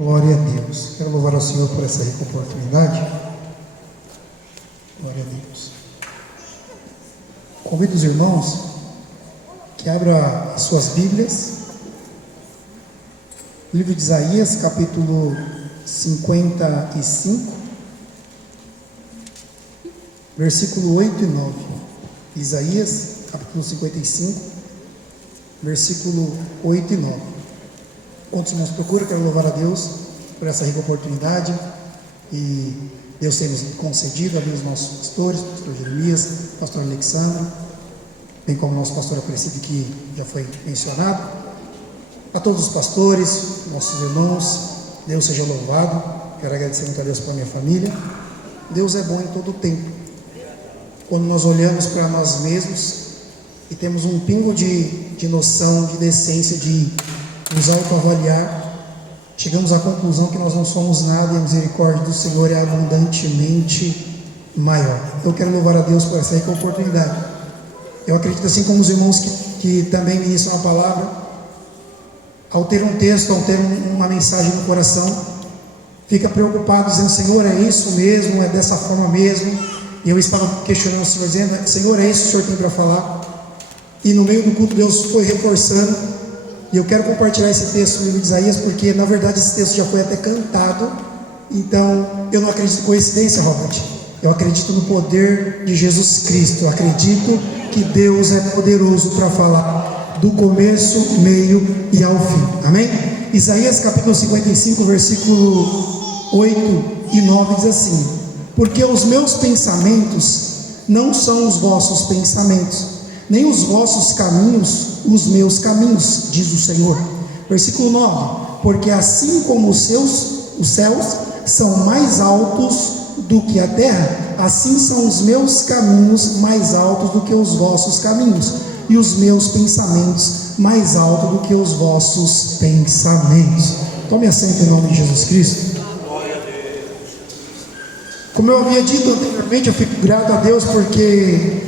Glória a Deus. Quero louvar ao Senhor por essa rica oportunidade. Glória a Deus. Convido os irmãos que abram as suas Bíblias. Livro de Isaías, capítulo 55, versículo 8 e 9. Isaías, capítulo 55, versículo 8 e 9. Quantos irmãos procuram, quero louvar a Deus por essa rica oportunidade e Deus tem nos concedido, a Deus nossos pastores, pastor Jeremias, pastor Alexandre, bem como nosso pastor Aparecido, que já foi mencionado, a todos os pastores, nossos irmãos, Deus seja louvado. Quero agradecer muito a Deus pela minha família. Deus é bom em todo o tempo. Quando nós olhamos para nós mesmos e temos um pingo de noção, de decência, de nos autoavaliar, chegamos à conclusão que nós não somos nada e a misericórdia do Senhor é abundantemente maior. Eu quero louvar a Deus por essa rica oportunidade. Eu acredito, assim como os irmãos que também ministram a palavra, ao ter um texto, ao ter uma mensagem no coração, fica preocupado dizendo: Senhor, é isso mesmo, é dessa forma mesmo. E eu estava questionando o Senhor, dizendo: Senhor, é isso que o Senhor tem para falar? E no meio do culto Deus foi reforçando. E eu quero compartilhar esse texto no livro de Isaías, porque na verdade esse texto já foi até cantado. Então eu não acredito em coincidência, Robert. Eu acredito no poder de Jesus Cristo. Eu acredito que Deus é poderoso para falar do começo, meio e ao fim. Amém? Isaías capítulo 55, versículo 8 e 9 diz assim: porque os meus pensamentos não são os vossos pensamentos, nem os vossos caminhos os meus caminhos, diz o Senhor. Versículo 9: porque assim como os céus são mais altos do que a terra, assim são os meus caminhos mais altos do que os vossos caminhos, e os meus pensamentos mais altos do que os vossos pensamentos. Tome assento em nome de Jesus Cristo. Como eu havia dito anteriormente, eu fico grato a Deus porque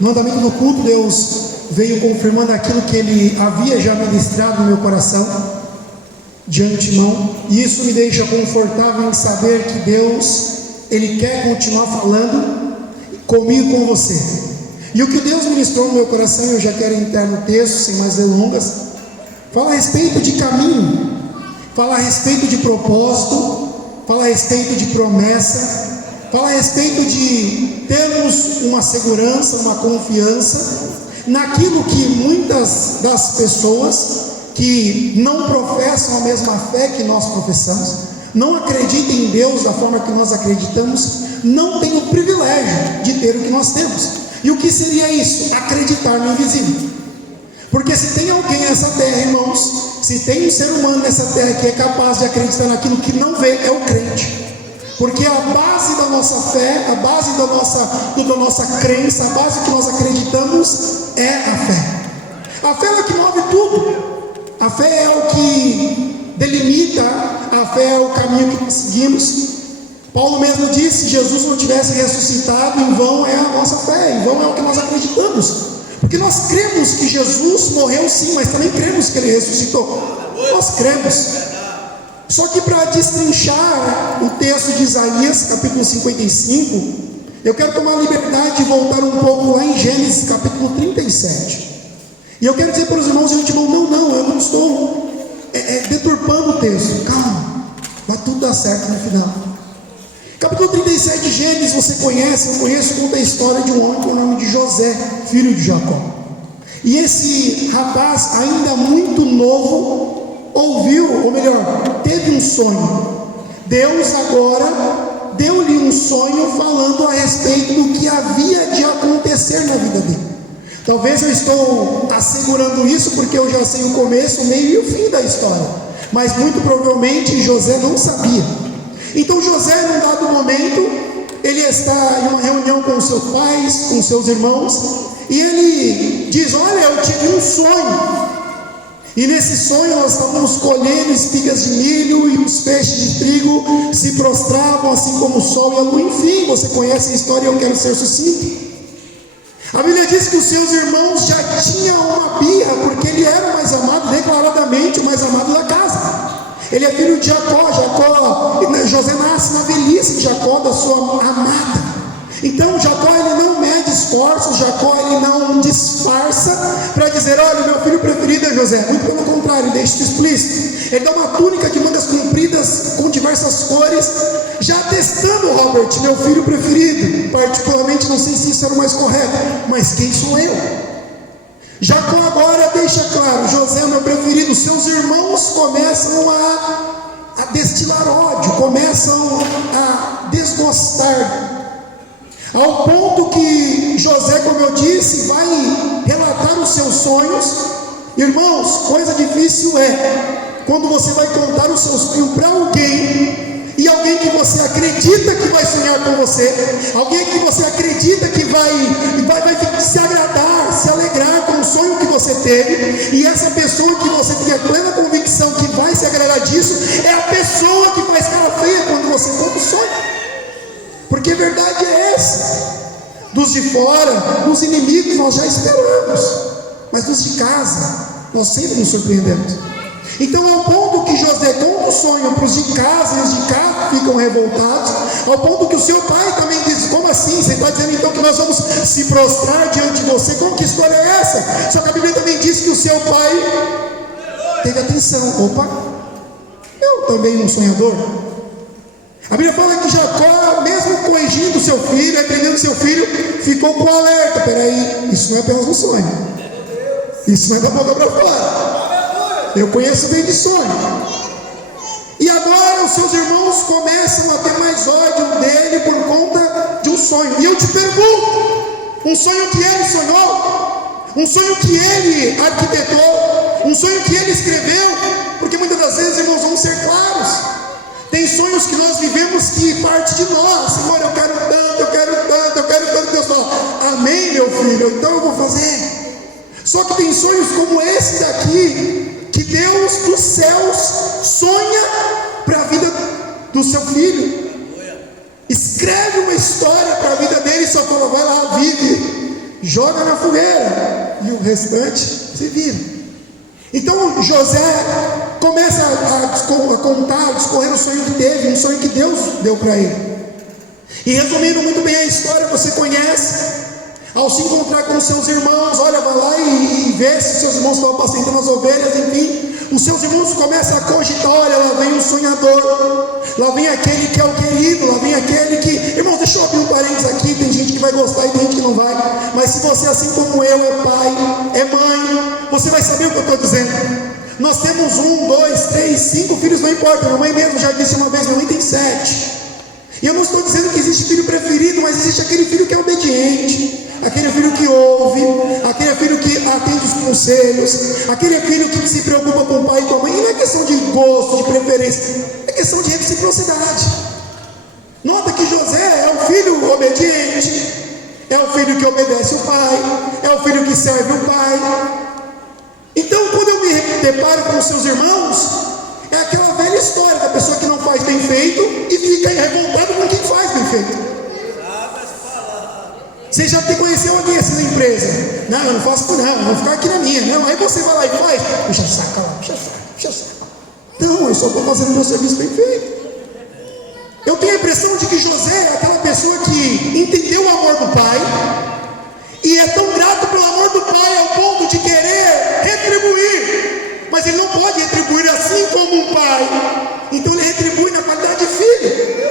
no andamento do culto Deus veio confirmando aquilo que Ele havia já ministrado no meu coração de antemão, e isso me deixa confortável em saber que Deus, Ele quer continuar falando comigo e com você. E o que Deus ministrou no meu coração, eu já quero entrar no texto sem mais delongas. Fala a respeito de caminho, fala a respeito de propósito, fala a respeito de promessa, fala a respeito de termos uma segurança, uma confiança naquilo que muitas das pessoas que não professam a mesma fé que nós professamos, não acreditam em Deus da forma que nós acreditamos, não têm o privilégio de ter o que nós temos. E o que seria isso? Acreditar no invisível. Porque se tem alguém nessa terra, irmãos, se tem um ser humano nessa terra que é capaz de acreditar naquilo que não vê, é o crente. Porque a base da nossa fé, a base da nossa crença, a base que nós acreditamos é a fé. A fé é o que move tudo. A fé é o que delimita, a fé é o caminho que nós seguimos. Paulo mesmo disse: se Jesus não tivesse ressuscitado, em vão é a nossa fé, em vão é o que nós acreditamos. Porque nós cremos que Jesus morreu sim, mas também cremos que Ele ressuscitou. Nós cremos. Só que para destrinchar o texto de Isaías, capítulo 55, eu quero tomar a liberdade de voltar um pouco lá em Gênesis, capítulo 37. E eu quero dizer para os irmãos de antemão: não, eu não estou deturpando o texto. Calma, vai tudo dar certo no final. Capítulo 37 de Gênesis, você conhece, eu conheço, conta a história de um homem com o nome de José, filho de Jacó. E esse rapaz, ainda muito novo, ouviu, ou melhor, teve um sonho. Deus agora deu-lhe um sonho falando a respeito do que havia de acontecer na vida dele. Talvez eu estou assegurando isso porque eu já sei o começo, o meio e o fim da história, mas muito provavelmente José não sabia. Então José, num dado momento, ele está em uma reunião com seus pais, com seus irmãos, e ele diz: olha, eu tive um sonho, e nesse sonho nós estávamos colhendo espigas de milho, e os peixes de trigo se prostravam, assim como o sol e a lua. Enfim, você conhece a história, eu quero ser sucinto. A Bíblia diz que os seus irmãos já tinham uma birra, porque ele era o mais amado, declaradamente o mais amado da casa. Ele é filho de Jacó. José nasce na velhice de Jacó, da sua amada. Então Jacó, ele não mede esforços, Jacó, ele não disfarça para dizer: olha, meu filho preferido é José. Muito pelo contrário, ele deixa isso explícito. Ele dá uma túnica de mangas compridas com diversas cores, já testando Robert, meu filho preferido. Particularmente, não sei se isso era o mais correto, mas quem sou eu? Jacó agora deixa claro: José é meu preferido. Seus irmãos começam a destilar ódio, começam a desgostar, ao ponto que José, como eu disse, vai relatar os seus sonhos. Irmãos, coisa difícil é quando você vai contar os seus sonhos para alguém, e alguém que você acredita que vai sonhar com você, alguém que você acredita que vai se agradar, se alegrar com o sonho que você teve, e essa pessoa que você tem a plena convicção que vai se agradar disso, é a pessoa que faz cara feia quando você conta o sonho. Porque a verdade é essa: dos de fora, dos inimigos nós já esperamos, mas dos de casa nós sempre nos surpreendemos. Então, ao ponto que José conta o sonho para os de casa, e os de casa ficam revoltados, ao ponto que o seu pai também diz: como assim? Você está dizendo então que nós vamos se prostrar diante de você? Como que história é essa? Só que a Bíblia também diz que o seu pai teve atenção. Opa, eu também um sonhador. A Bíblia fala que Jacó, mesmo corrigindo seu filho, repreendendo seu filho, ficou com alerta: peraí, isso não é apenas um sonho, isso não é da boca para fora, eu conheço bem de sonho. E agora os seus irmãos começam a ter mais ódio dele por conta de um sonho. E eu te pergunto: um sonho que ele sonhou, um sonho que ele arquitetou, um sonho que ele escreveu? Porque muitas das vezes, irmãos, vamos ser claros, tem sonhos que nós vivemos que parte de nós. Senhor, eu quero tanto, eu quero tanto, eu quero tanto. Deus fala: amém, meu filho, então eu vou fazer. Só que tem sonhos como esse daqui, que Deus dos céus sonha para a vida do seu filho, escreve uma história para a vida dele, e só fala: vai lá, vive, joga na fogueira, e o restante se vira. Então José começa a contar, a discorrer o sonho que teve, um sonho que Deus deu para ele. E resumindo muito bem a história, você conhece. Ao se encontrar com os seus irmãos, olha, vai lá e vê se seus irmãos estão apacentando as ovelhas, enfim. Os seus irmãos começam a cogitar: olha, lá vem um sonhador, lá vem aquele que é o querido, lá vem aquele que... Irmãos, deixa eu abrir um parênteses aqui, tem gente que vai gostar e tem gente que não vai, mas se você, assim como eu, é pai, é mãe, você vai saber o que eu estou dizendo. Nós temos 1, 2, 3, 5 filhos, não importa. Minha mãe mesmo já disse uma vez: minha mãe tem 7. E eu não estou dizendo que existe filho preferido, mas existe aquele filho que é obediente, aquele filho que ouve, aquele filho que atende os conselhos, aquele filho que se preocupa com o pai e com a mãe. E não é questão de gosto, de preferência, é questão de reciprocidade. Nota que José é o filho obediente, é o filho que obedece o pai, é o filho que serve o pai. Então, quando eu me deparo com os seus irmãos, é aquela velha história da pessoa que não faz bem feito e fica revoltado com quem faz bem feito. Você já te conheceu alguém assim na empresa? Não, eu não faço por não, eu vou ficar aqui na minha. Não, aí você vai lá e faz: puxa saco lá, puxa saco. Não, eu só estou fazendo meu serviço bem feito. Eu tenho a impressão de que José é aquela pessoa que entendeu o amor do pai, e é tão grato pelo amor do pai ao ponto de querer retribuir, mas ele não pode retribuir assim como um pai, então ele retribui na qualidade de filho.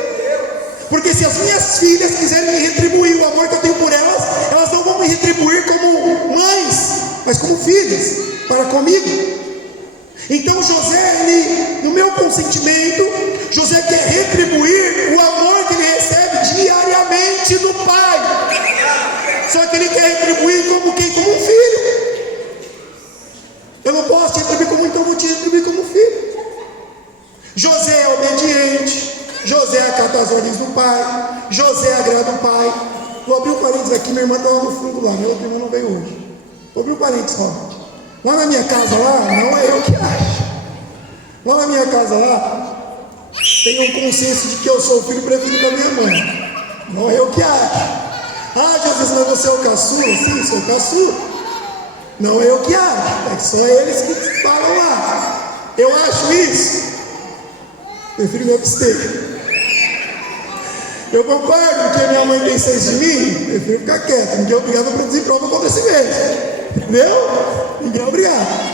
Porque se as minhas filhas quiserem me retribuir o amor que eu tenho por elas, elas não vão me retribuir como mães, mas como filhas, para comigo. Então José, ele, no meu consentimento, José quer retribuir o amor que ele recebe diariamente do pai. Só que ele quer retribuir como quem? Como um filho. Eu não posso te retribuir como, então eu vou te retribuir como filho. José é obediente, José acata as ordens do pai, José agrada o pai. Vou abrir um parênteses aqui, minha irmã está lá no fundo lá, minha outra irmã não veio hoje. Vou abrir um parênteses, Robert. Lá na minha casa lá, não é eu que acho. Lá na minha casa lá, tem um consenso de que eu sou o filho preferido da minha mãe. Não é eu que acho. Ah, Jesus, mas você é o caçula? Sim, sou o caçula. Não é eu que acho, é que são eles que falam lá. Eu acho isso. prefiro me abster. Eu concordo que a minha mãe tem 6 de mim, prefiro ficar quieto, ninguém é obrigado a produzir prova contra si mesmo, entendeu? Ninguém é obrigado.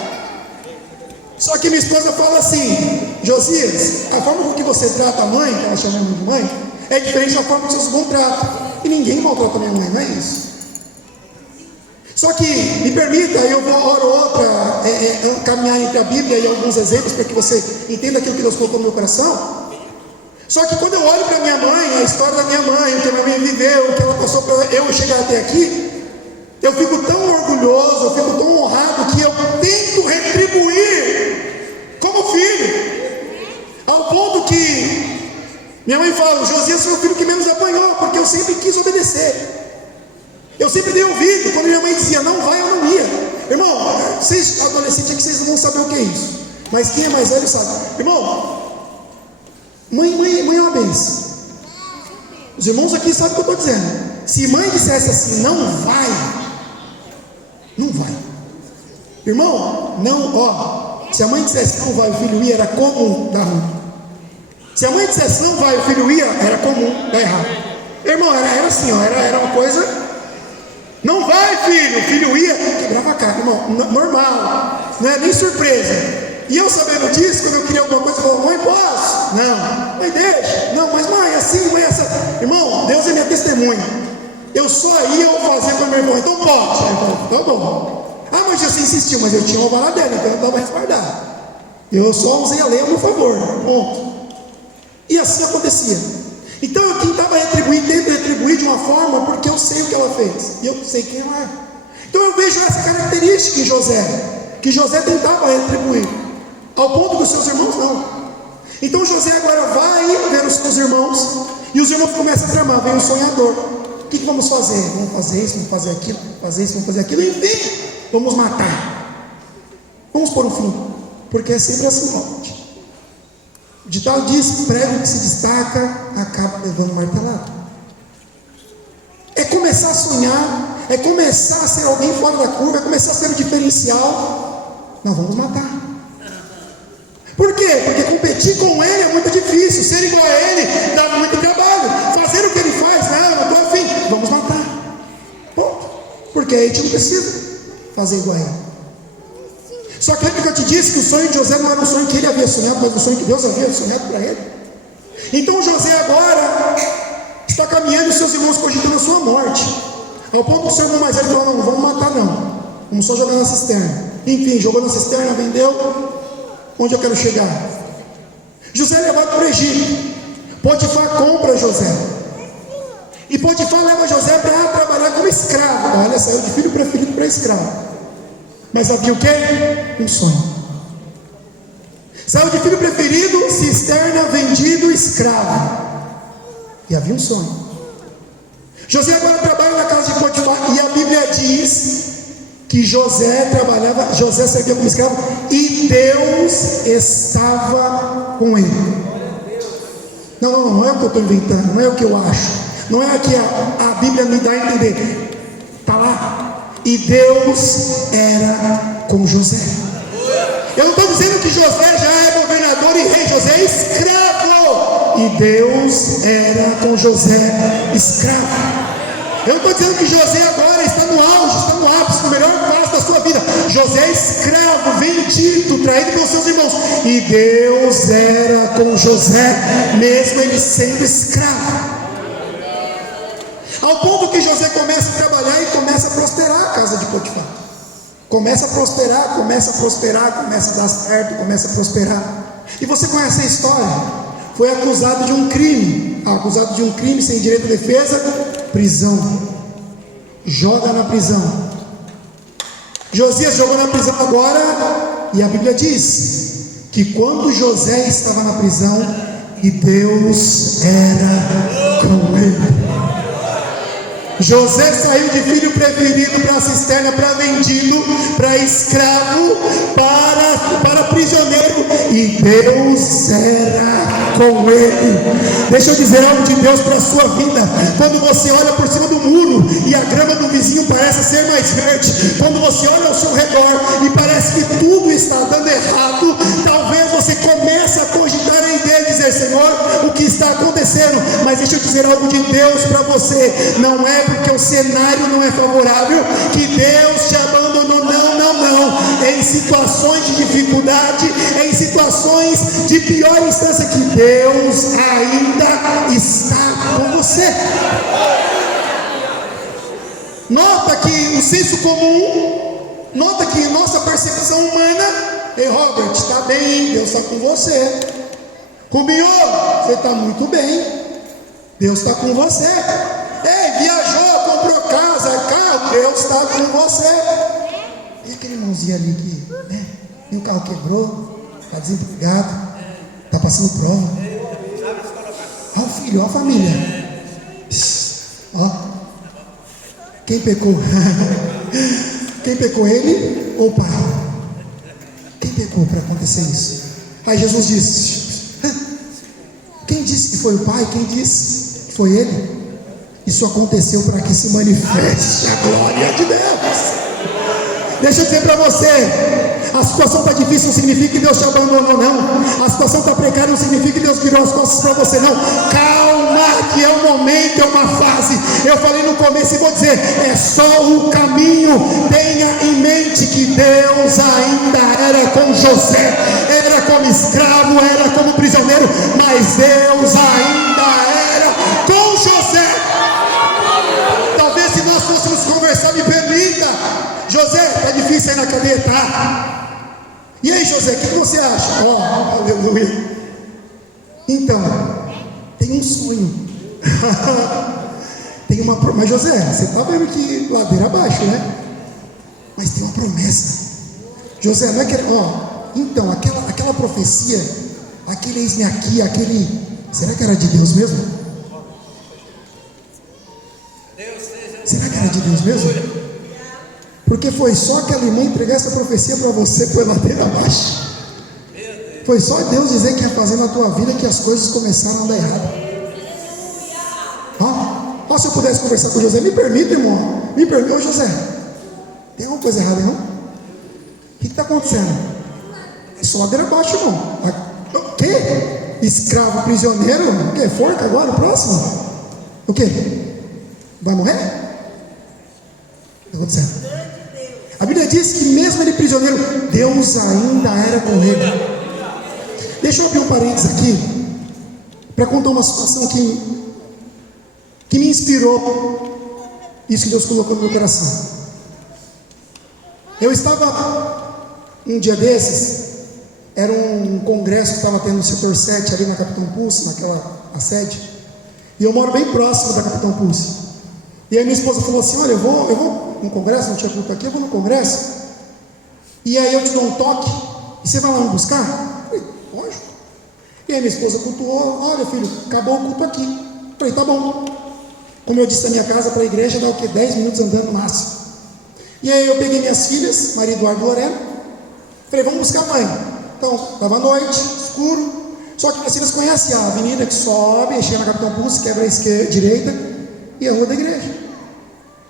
Só que minha esposa fala assim: Josias, a forma com que você trata a mãe, que ela chama de mãe, é diferente da forma que seus irmãos tratam, e ninguém maltrata a minha mãe, não é isso? Só que, me permita, eu vou hora ou outra caminhar entre a Bíblia e alguns exemplos para que você entenda aquilo que Deus colocou no meu coração. Só que quando eu olho para minha mãe, a história da minha mãe, o que a minha mãe viveu, o que ela passou para eu chegar até aqui, eu fico tão orgulhoso, eu fico tão honrado que eu tento retribuir como filho, ao ponto que minha mãe fala: Josias foi o filho que menos apanhou, porque eu sempre quis obedecer. Eu sempre dei ouvido. Quando minha mãe dizia não vai, eu não ia. Irmão, vocês adolescentes aqui, vocês não vão saber o que é isso, mas quem é mais velho sabe. Irmão, mãe é uma benção. Os irmãos aqui sabem o que eu estou dizendo. Se mãe dissesse assim, não vai, não vai. Irmão, não, se a mãe dissesse não vai, o filho ia, era comum dar ruim. Se a mãe dissesse não vai, o filho ia, era comum dar errado. Irmão, era assim, era uma coisa. Não vai, filho, o filho ia, quebrava a cara, irmão, normal, não é nem surpresa. E eu sabendo disso, quando eu queria alguma coisa, eu falava: mãe, posso? Não. Mãe, deixa. Não, mas mãe, assim, mãe, essa. Irmão, Deus é minha testemunha. Eu só ia fazer com a minha irmã, então pode. Aí eu falei: tá bom. Ah, mas você insistiu, mas eu tinha uma vara dela, então eu estava respaldado. Eu só usei a lei a meu favor, ponto. E assim acontecia. Então eu tentava retribuir, tento retribuir de uma forma, porque eu sei o que ela fez, e eu sei quem ela é. Então eu vejo essa característica em José, que José tentava retribuir, ao ponto dos seus irmãos não. Então José agora vai ver os seus irmãos, e os irmãos começam a tramar, vem o sonhador: o que vamos fazer? Vamos fazer isso, vamos fazer aquilo, fazer isso, vamos fazer aquilo, enfim, vamos matar, vamos pôr um fim, porque é sempre assim, morte. O ditado diz: prego que se destaca acaba levando martelado. É começar a sonhar, é começar a ser alguém fora da curva, é começar a ser um diferencial. Nós vamos matar. Por quê? Porque competir com ele é muito difícil, ser igual a ele dá muito trabalho. Fazer o que ele faz, não estou afim, vamos matar. Ponto. Porque a gente não precisa fazer igual a ele. Só que lembra que eu te disse que o sonho de José não era um sonho que ele havia sonhado, mas um sonho que Deus havia sonhado para ele. Então José agora está caminhando e seus irmãos cogitando a sua morte, ao ponto do seu irmão mais velho falou: não vamos matar não, vamos só jogar na cisterna. Enfim, jogou na cisterna, vendeu. Onde eu quero chegar? José é levado para o Egito. Potifar compra José, e Potifar leva José para trabalhar como escravo. Olha, saiu de filho preferido para escravo. Mas havia o quê? Um sonho. Saiu de filho preferido, cisterna, vendido, escravo. E havia um sonho. José agora trabalha na casa de Potifar, e a Bíblia diz que José servia como escravo, e Deus estava com ele. Não é o que eu estou inventando, não é o que eu acho, não é o que a Bíblia me dá a entender. Está lá. E Deus era com José. Eu não estou dizendo que José já é governador e rei, José é escravo. E Deus era com José escravo. Eu não estou dizendo que José agora está no auge, está no ápice, no melhor passo da sua vida. José é escravo, vendido, traído pelos seus irmãos. E Deus era com José, mesmo ele sendo escravo. Ao ponto que José começa a trabalhar e começa a prosperar a casa de Potifar. Começa a prosperar, começa a dar certo, começa a prosperar. E você conhece a história? Foi acusado de um crime sem direito à defesa, prisão. Joga na prisão. Josias jogou na prisão agora, e a Bíblia diz que quando José estava na prisão, e Deus era com ele. José saiu de filho preferido para a cisterna, para vendido, para escravo, para prisioneiro, e Deus era com ele. Deixa eu dizer algo de Deus para a sua vida. Quando você olha por cima do muro e a grama do vizinho parece ser mais verde, quando você olha ao seu redor e parece que tudo está dando errado, talvez você comece a cogitar em Deus e dizer: Senhor, o que está acontecendo. Mas deixa eu dizer algo de Deus para você: não é porque o cenário não é favorável que Deus te abandonou. Não. Em situações de dificuldade, em situações de pior instância, que Deus ainda está com você. Nota que o senso comum, nota que nossa percepção humana: ei, Robert, está bem, Deus está com você. Rubinho, você está muito bem, Deus está com você. Ei, viajou, comprou casa, carro, Deus está com você. E aquele irmãozinho ali que, né, o carro quebrou, está desempregado, está passando prova. Olha o filho, olha a família. Ó, quem pecou? Quem pecou, ele ou o pai? Quem pecou para acontecer isso? Aí Jesus disse: quem disse que foi o pai? Quem disse que foi ele? Isso aconteceu para que se manifeste a glória de Deus. Deixa eu dizer para você: a situação está difícil não significa que Deus te abandonou, não. A situação está precária não significa que Deus virou as costas para você, não. Calma, que é um momento, é uma fase. Eu falei no começo e vou dizer: é só o caminho. Tenha em mente que Deus ainda era com José, era como escravo, era como prisioneiro, mas Deus ainda era com José. Talvez se nós fôssemos conversar, me permita: José, está difícil aí na cadeia, tá? E aí, José, o que você acha? Ó, aleluia. Então, tem um sonho. Tem uma promessa. Mas José, você está vendo que ladeira abaixo, né? Mas tem uma promessa. José, não é que... Ó, então, aquela profecia, aquele eis-me aqui, aquele... Será que era de Deus mesmo? Será que era de Deus mesmo? Porque foi só aquela irmã entregar essa profecia para você, foi ladeira abaixo. Foi só Deus dizer que ia fazer na tua vida que as coisas começaram a dar errado. Ó, se eu pudesse conversar com José, me permita, irmão. Me permita. Ô José, tem alguma coisa errada, não? O que está acontecendo? É só ladeira abaixo, irmão. O quê? Escravo, prisioneiro? O quê? Forca agora, próximo? O quê? Vai morrer? O que está acontecendo? A Bíblia diz que mesmo ele prisioneiro, Deus ainda era com ele. Deixa eu abrir um parênteses aqui para contar uma situação que me inspirou isso que Deus colocou no meu coração. Eu estava um dia desses, era um congresso que estava tendo no setor 7 ali na Capitão Pulse, naquela sede, e eu moro bem próximo da Capitão Pulse. E aí minha esposa falou assim: olha, eu vou no congresso, não tinha culto aqui, eu vou no congresso, e aí eu te dou um toque, e você vai lá me buscar? Eu falei: lógico. E aí minha esposa cultuou: olha filho, acabou o culto aqui. Eu falei: tá bom. Como eu disse, da minha casa para a igreja dá o que? 10 minutos andando no máximo. E aí eu peguei minhas filhas, Maria Eduardo e Lorena, falei: vamos buscar a mãe. Então, estava à noite, escuro, só que minhas filhas conhecem a avenida que sobe, chega na Capitão Pulse, quebra a esquerda, direita, e a rua da igreja.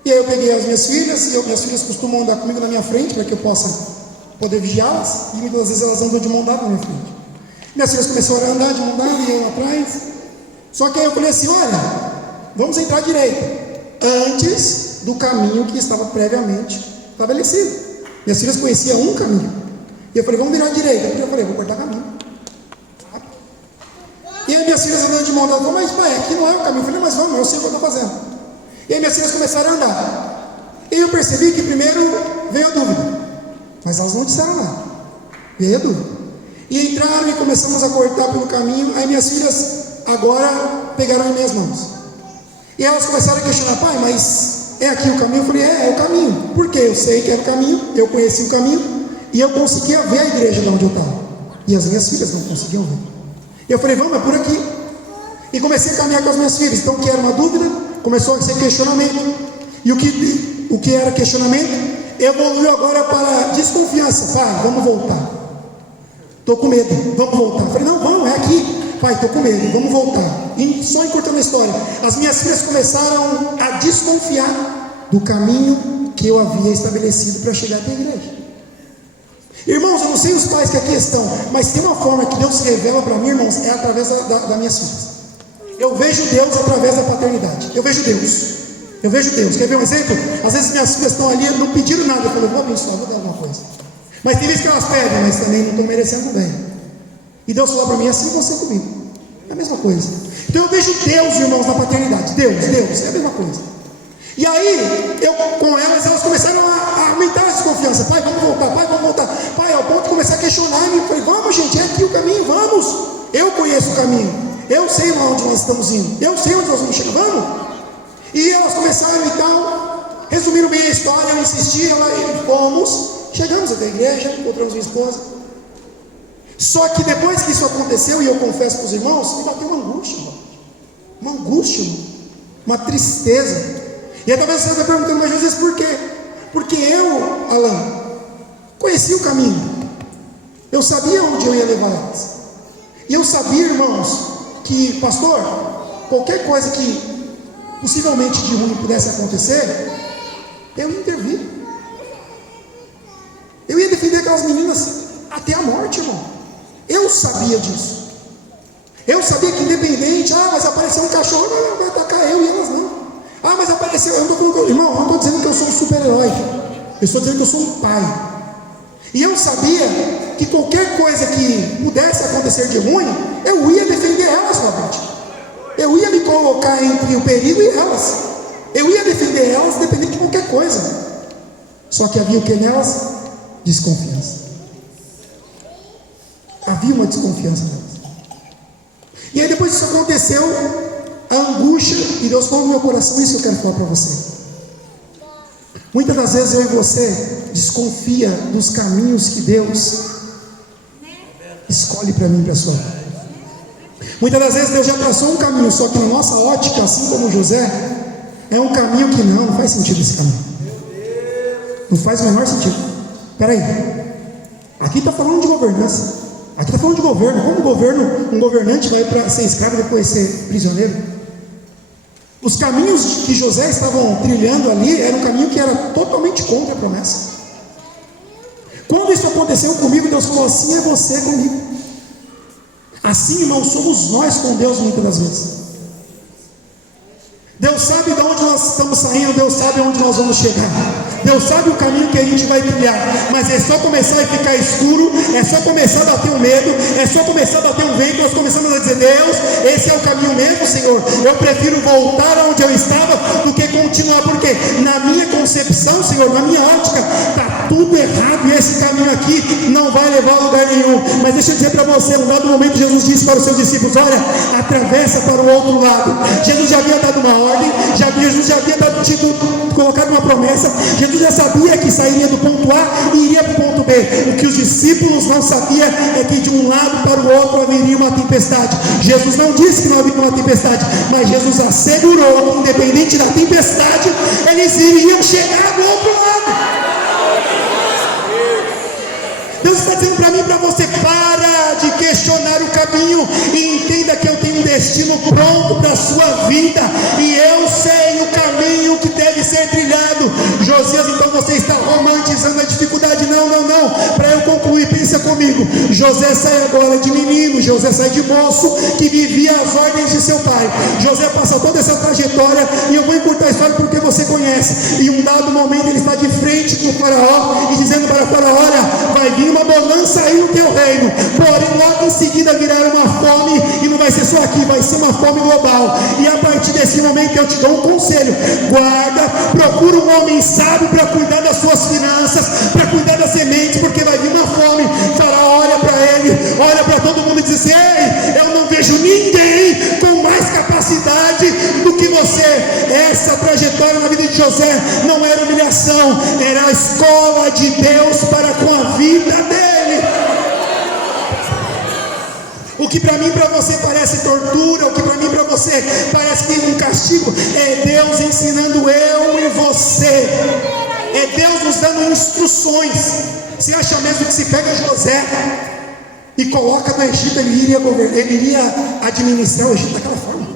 E aí eu peguei as minhas filhas, e minhas filhas costumam andar comigo na minha frente, para que eu possa poder vigiá-las, e muitas vezes elas andam de mão dada na minha frente. Minhas filhas começaram a andar de mão dada, e eu atrás. Só que aí eu falei assim: olha, vamos entrar à direita, antes do caminho que estava previamente estabelecido. Minhas filhas conheciam um caminho, e eu falei: vamos virar à direita. Eu falei: vou cortar caminho. E aí minhas filhas andando de mão dada: mas pai, aqui não é o caminho. Eu falei: mas vamos, eu sei o que eu estou fazendo. E aí minhas filhas começaram a andar, e eu percebi que primeiro veio a dúvida, mas elas não disseram nada. Veio a dúvida, e entraram e começamos a cortar pelo caminho. Aí minhas filhas agora pegaram em minhas mãos, e elas começaram a questionar: pai, mas é aqui o caminho? Eu falei: é o caminho. Porque eu sei que era o caminho, eu conheci o caminho, e eu conseguia ver a igreja de onde eu estava, e as minhas filhas não conseguiam ver. E eu falei: vamos, é por aqui. E comecei a caminhar com as minhas filhas. Então o que era uma dúvida começou a ser questionamento, e o que era questionamento evoluiu agora para desconfiança. Pai, vamos voltar, estou com medo, vamos voltar. Eu falei: não, vamos, é aqui. Pai, estou com medo, vamos voltar. E só encurtando a história, as minhas filhas começaram a desconfiar do caminho que eu havia estabelecido para chegar até a igreja. Irmãos, eu não sei os pais que aqui estão, mas tem uma forma que Deus se revela para mim, irmãos, é através das minhas filhas. Eu vejo Deus através da paternidade. Eu vejo Deus. Quer ver um exemplo? Às vezes minhas filhas estão ali, não pediram nada. Eu falei, vou abençoar, vou dar alguma coisa. Mas tem vezes que elas pedem, mas também não estão merecendo bem. E Deus falou para mim, assim você comigo. É a mesma coisa. Então eu vejo Deus, irmãos, na paternidade. Deus, é a mesma coisa. E aí, eu com elas começaram a aumentar a desconfiança. Pai, vamos voltar. Pai, ao ponto de começar a questionar. E eu falei, vamos gente, é aqui o caminho, vamos. Eu conheço o caminho. Eu sei lá onde nós estamos indo. Eu sei onde nós vamos chegar, vamos. E elas começaram então, resumindo bem a história, eu insisti, e fomos, chegamos até a igreja, encontramos minha esposa. Só que depois que isso aconteceu, e eu confesso para os irmãos, me bateu uma angústia, uma tristeza. E aí talvez você está perguntando, mas Jesus, por quê? Porque eu, Alan, conhecia o caminho, eu sabia onde eu ia levar elas, e eu sabia, irmãos, que, pastor, qualquer coisa que possivelmente de ruim pudesse acontecer, eu ia intervir. Eu ia defender aquelas meninas até a morte, irmão. Eu sabia disso. Eu sabia que independente, mas apareceu um cachorro, não vai atacar eu e elas não. Mas apareceu, eu não estou falando, irmão, eu não estou dizendo que eu sou um super-herói. Eu estou dizendo que eu sou um pai. E eu sabia que qualquer coisa que pudesse acontecer de ruim, eu ia defender elas, Robert. Eu ia me colocar entre o perigo e elas. Eu ia defender elas, independente de qualquer coisa. Só que havia o que nelas? Desconfiança. Havia uma desconfiança nelas. E aí depois disso aconteceu, a angústia, e Deus falou no meu coração, isso que eu quero falar para você. Muitas das vezes eu e você desconfia dos caminhos que Deus escolhe para mim e para a sua vida. Muitas das vezes Deus já traçou um caminho, só que na nossa ótica, assim como José, é um caminho que não faz sentido esse caminho. Não faz o menor sentido. Espera aí, aqui está falando de governança, aqui está falando de governo. Como um governante vai para ser escravo e depois ser prisioneiro? Os caminhos que José estavam trilhando ali era um caminho que era totalmente contra a promessa. Quando isso aconteceu comigo, Deus falou, assim é você comigo. Assim, irmãos, somos nós com Deus muitas das vezes. Deus sabe de onde nós estamos saindo, Deus sabe onde nós vamos chegar, Deus sabe o caminho que a gente vai trilhar, mas é só começar a ficar escuro, é só começar a bater um medo, é só começar a bater um vento, nós começamos a dizer, Deus, esse é o caminho mesmo, Senhor, eu prefiro voltar aonde eu estava, do que continuar, porque na minha concepção, Senhor, na minha ótica, está tudo errado, e esse caminho aqui não vai levar a lugar nenhum. Mas deixa eu dizer para você, um dado momento Jesus disse para os seus discípulos, olha, atravessa para o outro lado. Jesus já havia dado uma ordem, Jesus já havia colocado uma promessa, Jesus já sabia que sairia do ponto A e iria para o ponto B. O que os discípulos não sabiam é que de um lado para o outro haveria uma tempestade. Jesus não disse que não haveria uma tempestade, mas Jesus assegurou que independente da tempestade, eles iriam chegar do outro lado. Deus está dizendo para mim e para você, para de questionar o caminho e entenda que eu tenho um destino pronto para a sua vida, e eu sei o caminho que deve ser trilhado. Josias, então você está romantizando a dificuldade? Não, para eu concluir, pensa comigo, José sai agora de menino, José sai de moço, que vivia as ordens de seu pai. José passa toda essa trajetória, e eu vou encurtar a história porque você conhece, e um dado momento ele está de frente com o faraó, e dizendo para o faraó, olha, vai vir uma bonança aí no teu reino, porém logo em seguida virá uma fome, e não vai ser só aqui, vai ser uma fome global, e a partir desse momento eu te dou um conselho, guarda, procura um homem sábio para cuidar das suas finanças, para cuidar das sementes, porque vai vir uma fome. Faraó olha para ele, olha para todo mundo e diz assim, ei, eu não vejo ninguém com mais capacidade do que você. Essa trajetória na vida de José não era humilhação, era a escola de Deus para com a vida dele. O que para mim e para você parece tortura, o que para mim e para você parece que um castigo, é Deus ensinando eu e você, é Deus nos dando instruções. Você acha mesmo que se pega José e coloca no Egito, ele iria administrar o Egito daquela forma?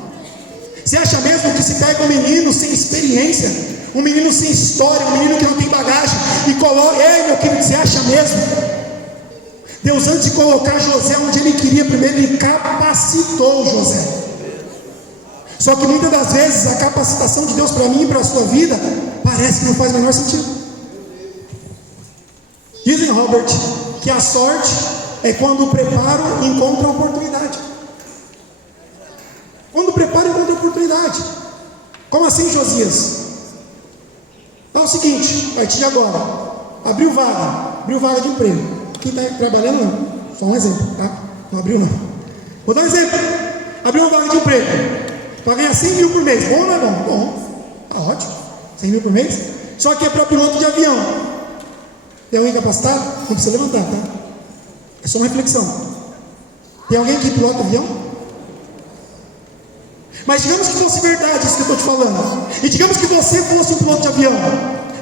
Você acha mesmo que se pega um menino sem experiência, um menino sem história, um menino que não tem bagagem, e coloca, ei meu querido, você acha mesmo Deus, antes de colocar José onde Ele queria, primeiro Ele capacitou José. Só que muitas das vezes a capacitação de Deus para mim e para a sua vida parece que não faz o menor sentido. Dizem, Robert, que a sorte é quando o preparo encontra a oportunidade. Quando o preparo encontra a oportunidade. Como assim, Josias? É o seguinte, a partir de agora, abriu vaga de emprego. Quem está trabalhando não, só um exemplo, tá? Não abriu não. Vou dar um exemplo. Abriu uma vaga de emprego para ganhar 100 mil por mês. Bom ou não é bom? Bom, tá ótimo. 100 mil por mês. Só que é para piloto de avião. Tem alguém capacitado? Não precisa levantar, tá? É só uma reflexão. Tem alguém que pilota avião? Mas digamos que fosse verdade isso que eu estou te falando. E digamos que você fosse um piloto de avião.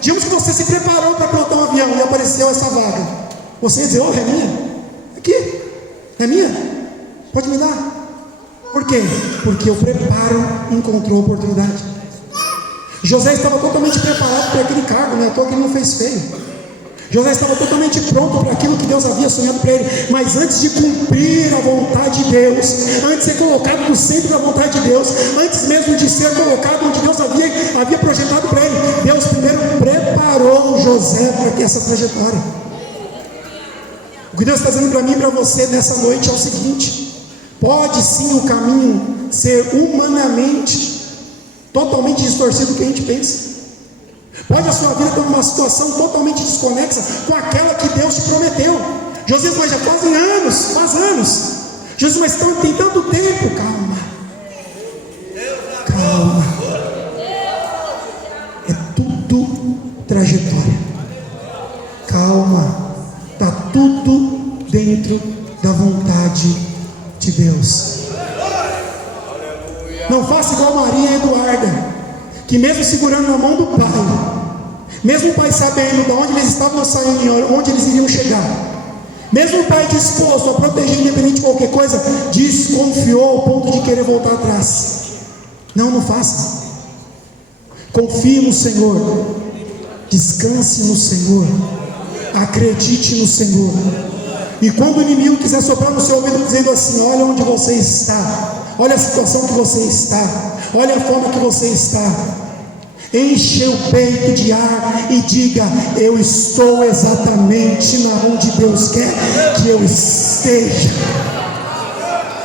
Digamos que você se preparou para pilotar um avião e apareceu essa vaga. Você ia dizer, é minha? Aqui, é minha? Pode me dar? Por quê? Porque o preparo encontrou a oportunidade. José estava totalmente preparado para aquele cargo, não é à toa que ele não fez feio. José estava totalmente pronto para aquilo que Deus havia sonhado para ele. Mas antes de cumprir a vontade de Deus, antes de ser colocado no centro da vontade de Deus, antes mesmo de ser colocado onde Deus havia projetado para ele, Deus primeiro preparou José para essa trajetória. O que Deus está dizendo para mim e para você nessa noite é o seguinte: pode sim o caminho ser humanamente totalmente distorcido do que a gente pensa. Pode a sua vida ter uma situação totalmente desconexa com aquela que Deus te prometeu. Josias, mas já faz anos. Josias, mas tem tanto tempo. Calma. É tudo trajetória. Calma. Está tudo dentro da vontade de Deus. Não faça igual Maria e Eduarda, que mesmo segurando na mão do pai, mesmo o pai sabendo de onde eles estavam saindo e onde eles iriam chegar, mesmo o pai disposto a proteger independente de qualquer coisa, desconfiou ao ponto de querer voltar atrás. Não faça. Confie no Senhor, descanse no Senhor, acredite no Senhor. E quando o inimigo quiser soprar no seu ouvido dizendo assim: olha onde você está, olha a situação que você está, olha a forma que você está, enche o peito de ar e diga: eu estou exatamente na onde Deus quer que eu esteja.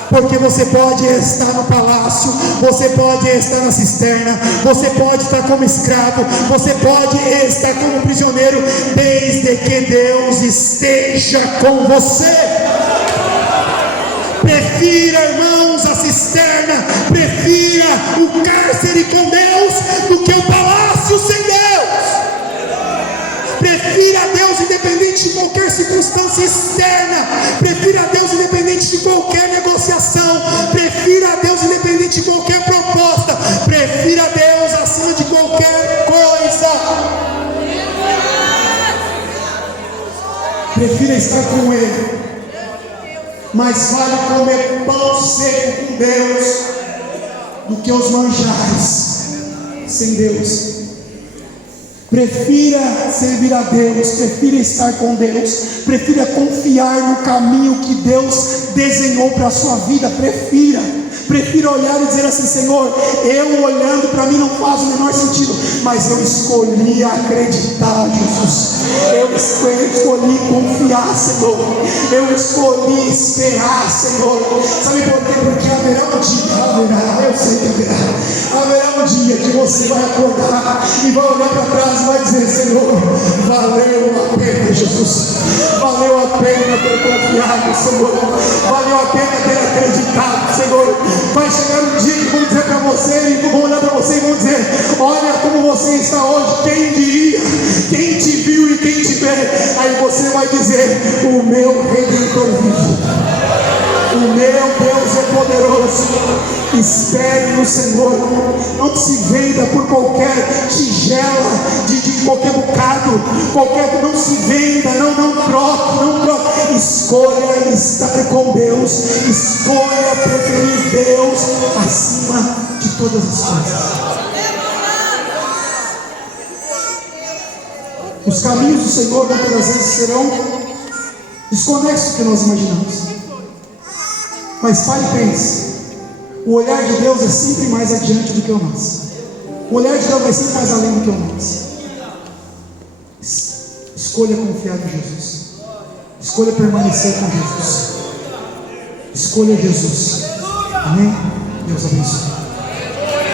Porque você pode estar no palácio, você pode estar na cisterna, você pode estar como escravo, você pode estar como prisioneiro, desde que Deus esteja com você. Prefira, irmãos, a cisterna, prefira o cárcere com Deus do que o palácio sem Deus. Prefira a Deus independente de qualquer circunstância externa, prefira a Deus independente de qualquer negociação, prefira a Deus independente de qualquer proposta, prefira a Deus acima de qualquer coisa. Prefira estar com Ele. Mais vale comer pão seco com Deus do que os manjares sem Deus. Prefira servir a Deus, prefira estar com Deus, prefira confiar no caminho que Deus desenhou para a sua vida. Prefira olhar e dizer assim: Senhor, eu olhando para mim não faz o menor sentido, mas eu escolhi acreditar, Jesus. Eu escolhi confiar, Senhor. Eu escolhi esperar, Senhor. Sabe por quê? Porque haverá um dia, eu sei que haverá um dia que você vai acordar e vai olhar para trás e vai dizer: Senhor, valeu a pena, Jesus. Valeu a pena ter confiado, Senhor. Valeu a pena ter acreditado, Senhor. Vai chegar um dia que vão dizer para você, e vão olhar para você e vão dizer: olha como você está hoje, quem diria, quem te viu e quem te vê. Aí você vai dizer: o meu Redentor vive, o meu Deus é poderoso. Espere no Senhor. Não se venda por qualquer tigela de qualquer bocado, não se venda, não troque. Escolha estar com Deus, escolha preferir Deus acima de todas as coisas. Os caminhos do Senhor muitas das vezes serão desconexo do que nós imaginamos. Mas pare e pense, o olhar de Deus é sempre mais adiante do que o nosso. O olhar de Deus vai sempre mais além do que o nosso. Escolha confiar em Jesus. Escolha permanecer com Jesus. Escolha Jesus. Amém? Deus abençoe.